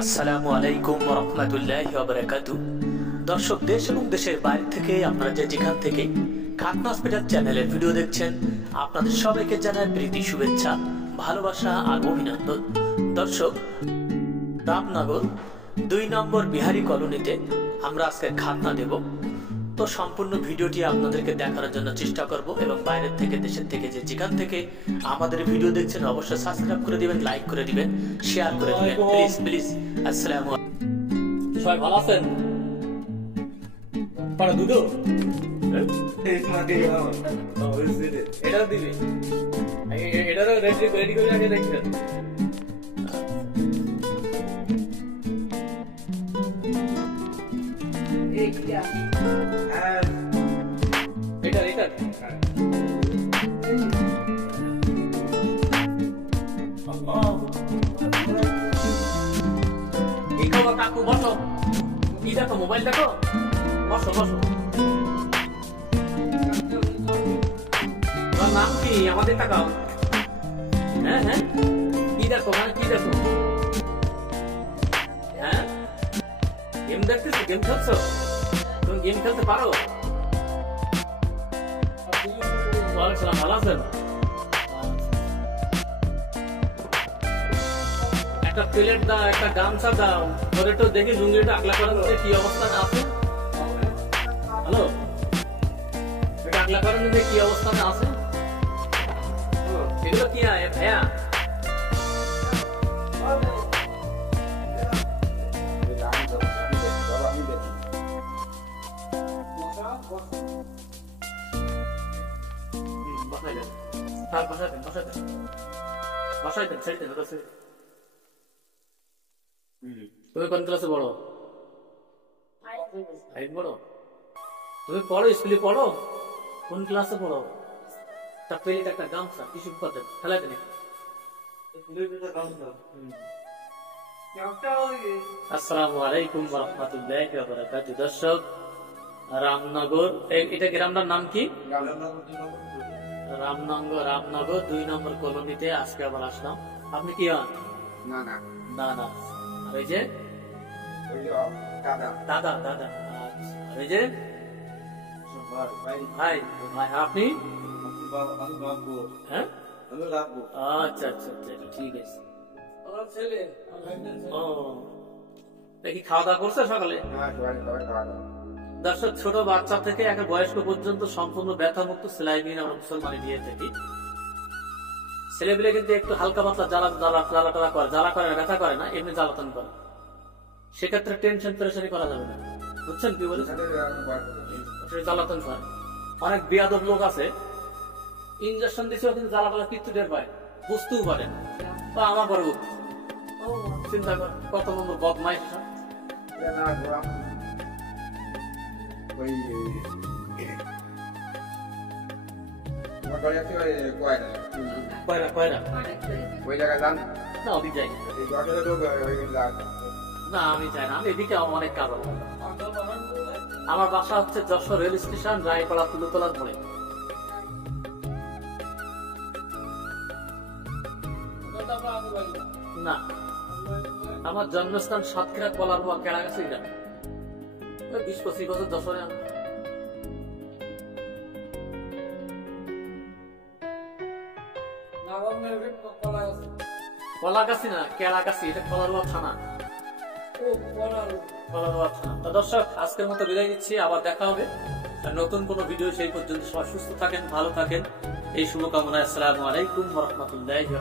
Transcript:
আসসালামু আলাইকুম ওয়া রাহমাতুল্লাহি ওয়া বারাকাতুহু। দর্শক, দেশ এবং দেশের বাইরে থেকে আপনারা যেখান থেকে খাতনা হসপিটাল চ্যানেলের ভিডিও দেখছেন, আপনাদের সবাইকে জানাই প্রীতি শুভেচ্ছা, ভালোবাসা আর অভিনন্দন। দর্শক, রামনগর 2 নম্বর বিহারি কলোনিতে আমরা আজকে খাতনা দেব। তো সম্পূর্ণ ভিডিওটি আপনাদেরকে দেখানোর জন্য চেষ্টা করব এবং বাইরের থেকে দেশের থেকে যেখান থেকে আমাদের ভিডিও দেখছেন অবশ্যই সাবস্ক্রাইব করে দিবেন, লাইক করে দিবেন, শেয়ার করে দিবেন, প্লিজ প্লিজ। আসসালামু আলাইকুম। সবাই ভালো আছেন? পাড়া দুটো এটা দিবি, এটা রেডি করে রাখে দেখবেন। কাকু বসো, কি দেখো? মোবাইল দেখো, বসো বসো। তোমার নাম কি? আমাদের তাকাও। হ্যাঁ হ্যাঁ, কি দেখো? মানে কি দেখো? হ্যাঁ, গেম দেখতেছো? গেম খেলছো? তুমি গেম খেলতে পারো? ওয়ালাইকুম সালাম, ভালো আছেন? একটা প্লেট দাও, একটা গামছা দাও, ধরে তো দেখি লুঙ্গিটা আগলা করার মধ্যে কি অবস্থা আছে। হ্যালো, এটা আগলা করার মধ্যে কি অবস্থানে আছে? এগুলো কি ভাইয়া? তুমি কোন ক্লাসে পড়ো? পড়ো? তুমি পড়ো, স্কুলে পড়ো? কোন ক্লাসে পড়ো? একটা প্লেট, একটা গামছা, কিছু করতে খেলাতে নাকি? আসসালামু আলাইকুম ওয়া রাহমাতুল্লাহি ওয়া বারাকাতুহু। দর্শক, রামনগর, এটা গ্রামটার নাম কি? রামনগর 2 নম্বর কলোনিতে আজকে আবার আসলাম। আপনি কি হন? না না না না, ওই যে দাদা দাদা। ওই যে ভাই ভাই, আপনি? হ্যাঁ, আচ্ছা আচ্ছা আচ্ছা, ঠিক আছে। ও, দেখি খাওয়া দাওয়া করছে সকালে? দর্শক, ছোট বাচ্চা থেকে একটা বয়স্ক পর্যন্ত সম্পূর্ণ ব্যথামুক্ত সেলাইন আমরা মুসলমানি দিয়ে থাকি। ছেলেপিলে কিন্তু একটু হালকা পাতলা জ্বালা করে, জ্বালা করে না, ব্যথা করে না, এমনি জ্বালাতন করে। সেক্ষেত্রে টেনশন পেরেশানি করা যাবে না, বুঝছেন কি বলে? জ্বালাতন করে। অনেক বেয়াদব লোক আছে, ইঞ্জেকশন দিয়েছেও কিন্তু জ্বালা কিচ্ছু টের পায়, বুঝতেও পারে। তো আমার বড় চিন্তা কর, কত নম্বর বদমাইশ। না, আমি যাই না, আমি এদিকে অনেক কাজ। আমার বাসা হচ্ছে যশোর রেল স্টেশন, রায়পাড়া তুলতলার মোড়ে। না, আমার জন্মস্থান সাতক্ষীরা কলার বা কেড়াগাছি গ্রাম। 20-25 বছর যশোরে। কলাগাছি না, কেড়াগাছি, এটা কলারুয়া থানা। দর্শক, আজকের মতো বিদায় নিচ্ছি, আবার দেখা হবে নতুন কোন ভিডিও। সেই পর্যন্ত সবাই সুস্থ থাকেন, ভালো থাকেন, এই শুভকামনায়। আসসালামু আলাইকুম ওয়া রাহমাতুল্লাহি।